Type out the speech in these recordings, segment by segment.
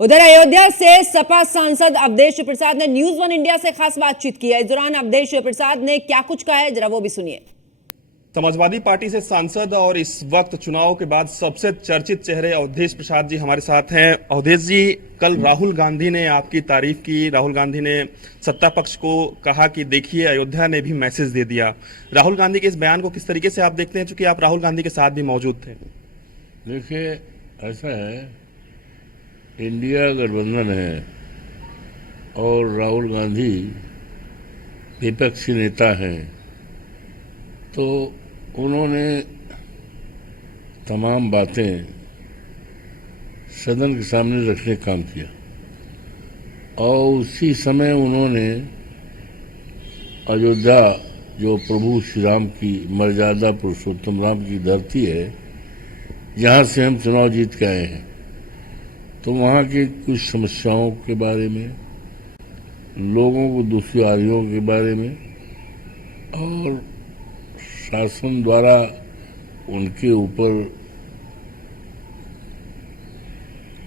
उधर अयोध्या से सपा सांसद अवधेश प्रसाद ने न्यूज वन इंडिया से खास बातचीत की है। इस दौरान अवधेश प्रसाद ने क्या कुछ कहा है, जरा वो भी सुनिए। समाजवादी पार्टी से सांसद और इस वक्त चुनाव के बाद सबसे चर्चित चेहरे अवधेश प्रसाद जी हमारे साथ हैं। अवधेश जी, कल राहुल गांधी ने आपकी तारीफ की। राहुल गांधी ने सत्ता पक्ष को कहा कि देखिए अयोध्या ने भी मैसेज दे दिया। राहुल गांधी के इस बयान को किस तरीके से आप देखते हैं, चूंकि आप राहुल गांधी के साथ भी मौजूद थे? देखिए, ऐसा है, इंडिया गठबंधन है और राहुल गांधी विपक्षी नेता हैं, तो उन्होंने तमाम बातें सदन के सामने रखने का काम किया और उसी समय उन्होंने अयोध्या, जो प्रभु श्री राम की मर्यादा पुरुषोत्तम राम की धरती है, जहाँ से हम चुनाव जीत के आए हैं, तो वहाँ की कुछ समस्याओं के बारे में, लोगों को दुश्वारियों के बारे में और शासन द्वारा उनके ऊपर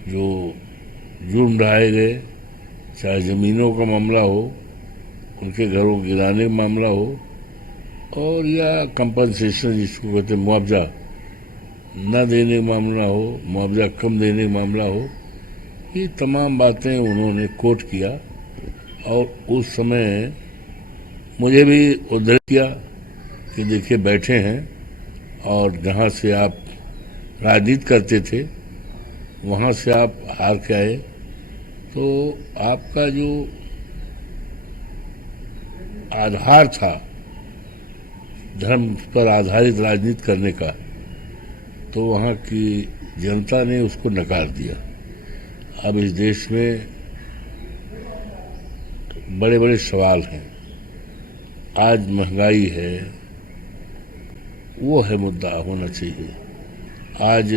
जो जुर्म ढाए गए, चाहे ज़मीनों का मामला हो, उनके घरों गिराने का मामला हो, और या कंपनसेशन जिसको कहते हैं मुआवजा न देने का मामला हो, मुआवजा कम देने का मामला हो, ये तमाम बातें उन्होंने कोट किया। और उस समय मुझे भी उद्धृत किया कि देखिए बैठे हैं और जहाँ से आप राजनीति करते थे वहाँ से आप हार के आए, तो आपका जो आधार था धर्म पर आधारित राजनीति करने का, तो वहाँ की जनता ने उसको नकार दिया। अब इस देश में बड़े बड़े सवाल हैं। आज महंगाई है, वो है मुद्दा होना चाहिए। आज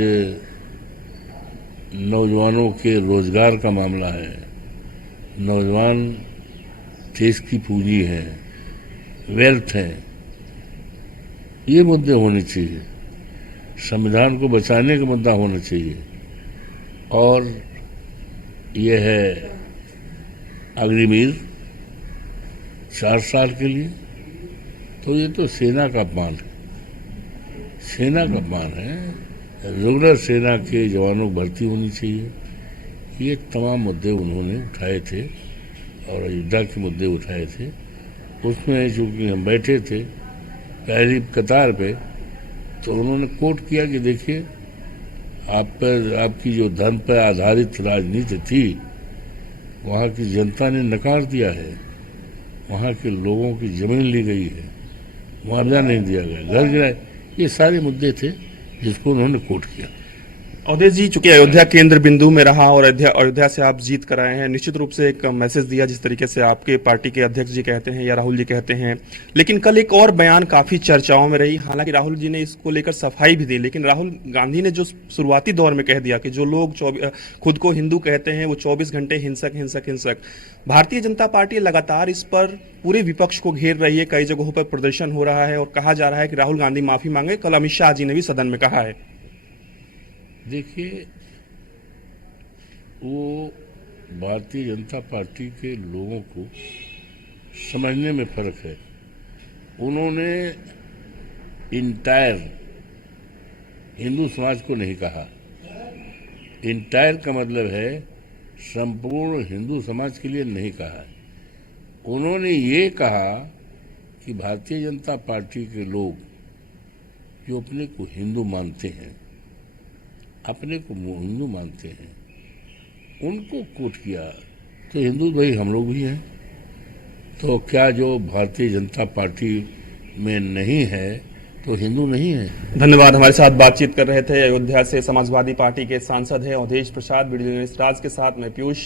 नौजवानों के रोजगार का मामला है। नौजवान देश की पूंजी है, वेल्थ है, ये मुद्दे होने चाहिए। संविधान को बचाने का मुद्दा होना चाहिए। और ये है अग्निवीर 4 साल के लिए, तो ये तो सेना का अपमान है, सेना का अपमान है। रेगुलर सेना के जवानों को भर्ती होनी चाहिए। ये तमाम मुद्दे उन्होंने उठाए थे और अयोध्या के मुद्दे उठाए थे। उसमें चूँकि हम बैठे थे पहली कतार पे, तो उन्होंने कोट किया कि देखिए आप पर, आपकी जो धर्म पर आधारित राजनीति थी, वहाँ की जनता ने नकार दिया है। वहाँ के लोगों की ज़मीन ली गई है, मुआवजा नहीं दिया गया, घर गिराए, ये सारे मुद्दे थे जिसको उन्होंने कोट किया। अवधेश जी, चूंकि अयोध्या केंद्र बिंदु में रहा और अयोध्या से आप जीत कर आए हैं, निश्चित रूप से एक मैसेज दिया, जिस तरीके से आपके पार्टी के अध्यक्ष जी कहते हैं या राहुल जी कहते हैं। लेकिन कल एक और बयान काफी चर्चाओं में रही। हालांकि राहुल जी ने इसको लेकर सफाई भी दी, लेकिन राहुल गांधी ने जो शुरुआती दौर में कह दिया कि जो लोग खुद को हिंदू कहते हैं वो 24 घंटे हिंसक हिंसक हिंसक। भारतीय जनता पार्टी लगातार इस पर पूरे विपक्ष को घेर रही है। कई जगहों पर प्रदर्शन हो रहा है और कहा जा रहा है कि राहुल गांधी माफी मांगे। कल अमित शाह जी ने भी सदन में कहा है। देखिए, वो भारतीय जनता पार्टी के लोगों को समझने में फर्क है। उन्होंने इंटायर हिंदू समाज को नहीं कहा। इंटायर का मतलब है संपूर्ण हिंदू समाज के लिए नहीं कहा। उन्होंने ये कहा कि भारतीय जनता पार्टी के लोग जो अपने को हिंदू मानते हैं, अपने को हिंदू मानते हैं, उनको कोट किया। तो हिंदू भाई हम लोग भी हैं, तो क्या जो भारतीय जनता पार्टी में नहीं है तो हिंदू नहीं है? धन्यवाद। हमारे साथ बातचीत कर रहे थे अयोध्या से समाजवादी पार्टी के सांसद हैं अवधेश प्रसाद। वीडियो जर्नलिस्ट राज के साथ मैं पीयूष।